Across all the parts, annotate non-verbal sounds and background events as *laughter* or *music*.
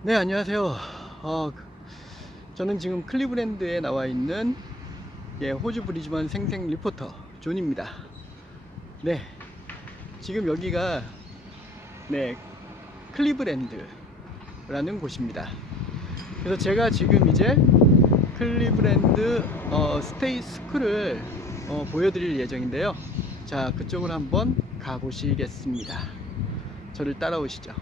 네, 안녕하세요. 어, 저는 지금 클리브랜드에 나와 있는 예, 호주 브리즈번 생생 리포터 존입니다. 네, 지금 여기가 네 클리브랜드라는 곳입니다. 그래서 제가 지금 이제 클리브랜드 어, 스테이 스쿨을 어, 보여드릴 예정인데요. 자, 그쪽으로 한번 가보시겠습니다. 저를 따라오시죠.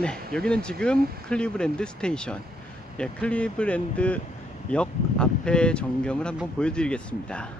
네, 여기는 지금 클리브랜드 스테이션. 예, 클리브랜드 역 앞에 전경을 한번 보여드리겠습니다.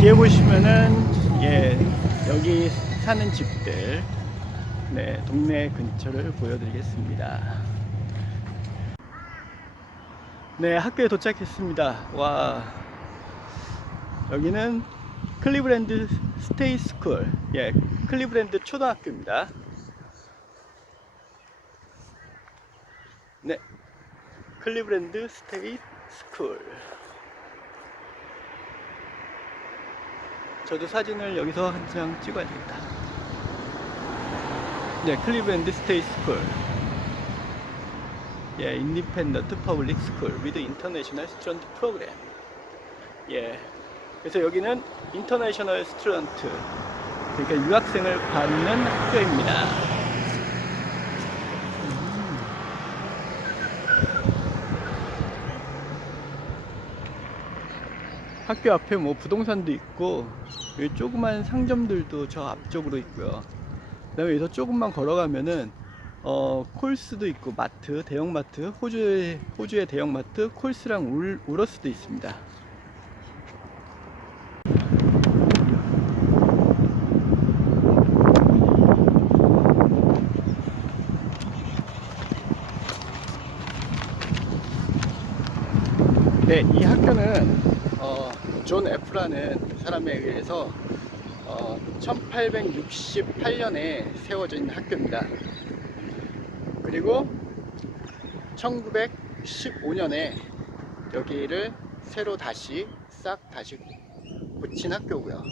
뒤에 보시면은 예, 여기 사는 집들 네, 동네 근처를 보여드리겠습니다. 네, 학교에 도착했습니다. 와, 여기는 클리브랜드 스테이 스쿨, 예, 클리브랜드 초등학교입니다. 네, 클리브랜드 스테이 스쿨. 저도 사진을 여기서 한 장 찍어야 되겠다. 네, 클리브랜드 스테이 스쿨. 예, 인디펜던트 퍼블릭 스쿨 위드 인터내셔널 스튜던트 프로그램. 예. 그래서 여기는 인터내셔널 스튜던트 그러니까 유학생을 받는 학교입니다. 학교 앞에 뭐 부동산도 있고 여기 조그만 상점들도 저 앞쪽으로 있고요. 그 다음에 여기서 조금만 걸어가면은 어 콜스도 있고 마트 대형 마트 호주의 호주의 대형 마트 콜스랑 울, 우러스도 있습니다. 네, 이 학교는 어, 존 F라는 사람에 의해서 어, 1868년에 세워져 있는 학교입니다. 그리고 1915년에 여기를 새로 다시 싹 다시 붙인 학교고요.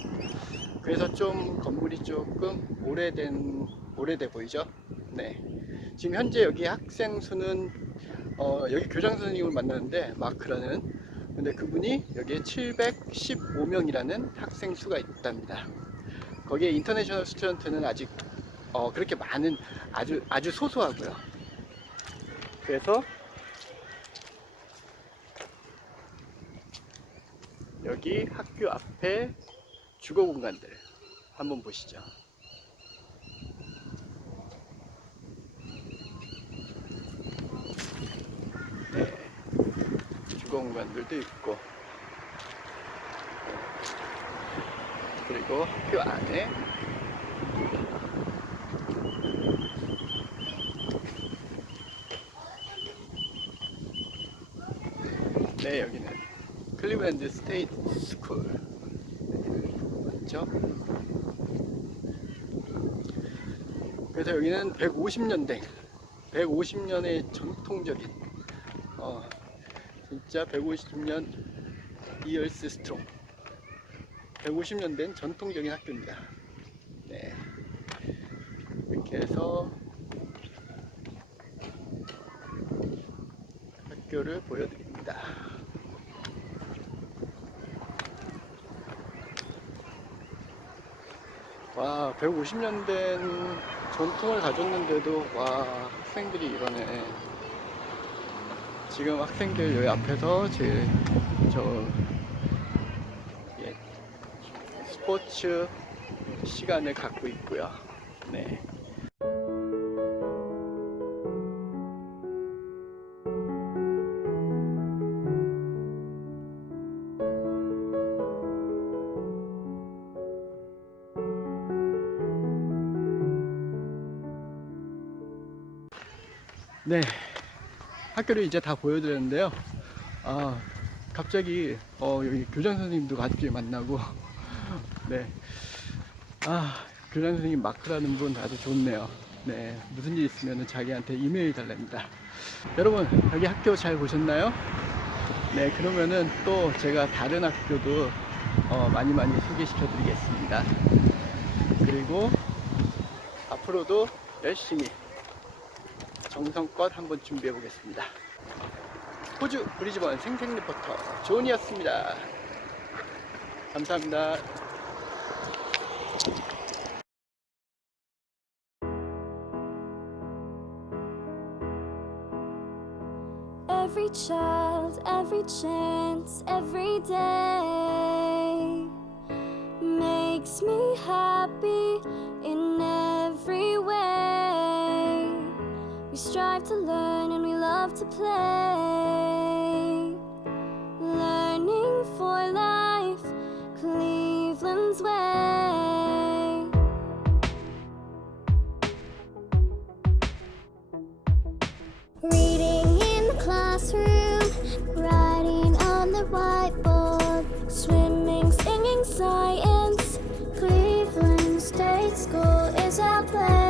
그래서 좀 건물이 조금 오래된 오래돼 보이죠? 네. 지금 현재 여기 학생 수는 어, 여기 교장 선생님을 만났는데 마크라는 근데 그분이 여기에 715명이라는 학생 수가 있답니다. 거기에 인터내셔널 스튜던트는 아직 어, 그렇게 많은 아주 아주 소소하고요. 그래서 여기 학교 앞에 주거 공간들 한번 보시죠. 네, 주거 공간들도 있고 그리고 학교 안에 네 여기는 클리브랜드 스테이트 스쿨 맞죠? 그래서 여기는 150년대 150년의 전통적인 어 진짜 150년 이얼스 스트롱 150년 된 전통적인 학교입니다. 네. 이렇게 해서 학교를 보여드립니다. 와, 150년 된 전통을 가졌는데도 와, 학생들이 이러네. 지금 학생들 여기 앞에서 제, 저, 예, 스포츠 시간을 갖고 있고요. 네. 네. 학교를 이제 다 보여드렸는데요. 아, 갑자기, 어, 여기 교장 선생님도 갑자기 만나고, *laughs* 네. 아, 교장 선생님 마크라는 분 아주 좋네요. 네. 무슨 일 있으면 자기한테 이메일 달랍니다. 여러분, 여기 학교 잘 보셨나요? 네. 그러면은 또 제가 다른 학교도 어, 많이 많이 소개시켜 드리겠습니다. 그리고 앞으로도 열심히 정성껏 한번 준비해 보겠습니다. 호주 브리즈번 생생 리포터 존이었습니다. 감사합니다. strive to learn and we love to play. Learning for life, Cleveland's way. Reading in the classroom, writing on the whiteboard, swimming, singing science. Cleveland State School is our place.